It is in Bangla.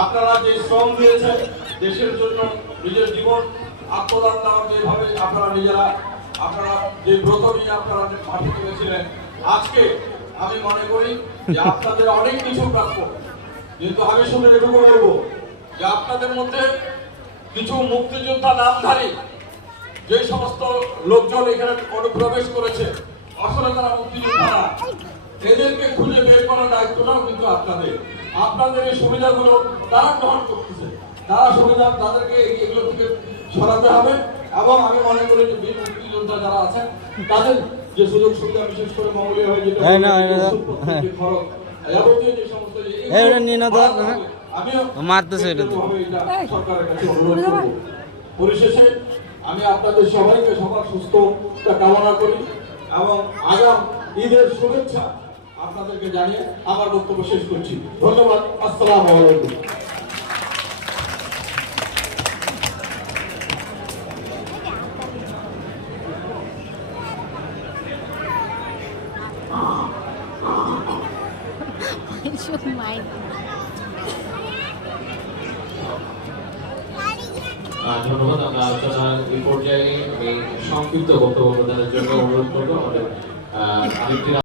আপনারা যে শ্রম দিয়েছেন দেশের জন্য, নিজের জীবন আত্মদান দেওয়ার যেভাবে আপনারা নিজেরা, আপনারা যে ব্রত নিয়ে আপনারা মাঠে তুলেছিলেন, আজকে আমি মনে করি যে আপনাদের অনেক কিছু প্রাপ্য। কিন্তু আমি শুনে এটুকু বলব যে আপনাদের মধ্যে কিছু মুক্তিযোদ্ধা নামধারী যে সমস্ত লোকজন এখানে অনুপ্রবেশ করেছে আসলে তারা মুক্তিযোদ্ধা এদেরকে খুঁজে বের করার দায়িত্বটাও কিন্তু আপনাদের। আপনাদের এই সুবিধাগুলো তারা গ্রহণ করতেছে। তারা সুবিধা তাদেরকে এগুলো থেকে সরাতে হবে। এবং আমি মনে করি যে বীর মুক্তিযোদ্ধা যারা আছেন তাদের যে সুযোগ সুবিধা বিশেষ করে মঙ্গলীয় হয়ে যেটা এই না, এই না, ওষুধপত্র, যে খরচ, যাবতীয় যে সমস্ত যে- এই ওটা নিয়ে না হ্যাঁ। আমিও মারতেছে এটা। তো। ব্যক্তিগতভাবে এটা সরকারের কাছে অনুরোধ করব। পরিশেষে আমি আপনাদের সবাইকে সবার সুস্থতা কামনা করি এবং আগাম ঈদের শুভেচ্ছা আপনাদেরকে জানিয়ে আমার বক্তব্য শেষ করছি। ধন্যবাদ। আসসালামু আলাইকুম। ধন্যবাদ আমরা আলোচনার এই পর্যায়ে সংক্ষিপ্ত বক্তব্য প্রদানের জন্য অনুরোধ করব। আমাদের